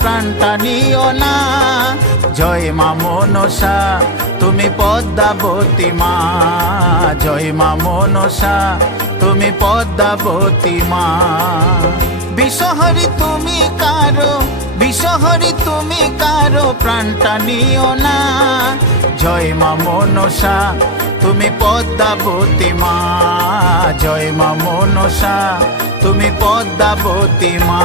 প্রাণটা নিও না। জয় মা মনসা তুমি পদ্মাবতী মা, জয় মা মনসা তুমি পদ্মাবতী মা। বিষহরি তুমি কারো, বিষহরি তুমি কারো প্রাণটা নিও না। জয় মা মনসা তুমি পদ্মাবতী মা, জয় মা মনসা তুমি পদ্মাবতী মা।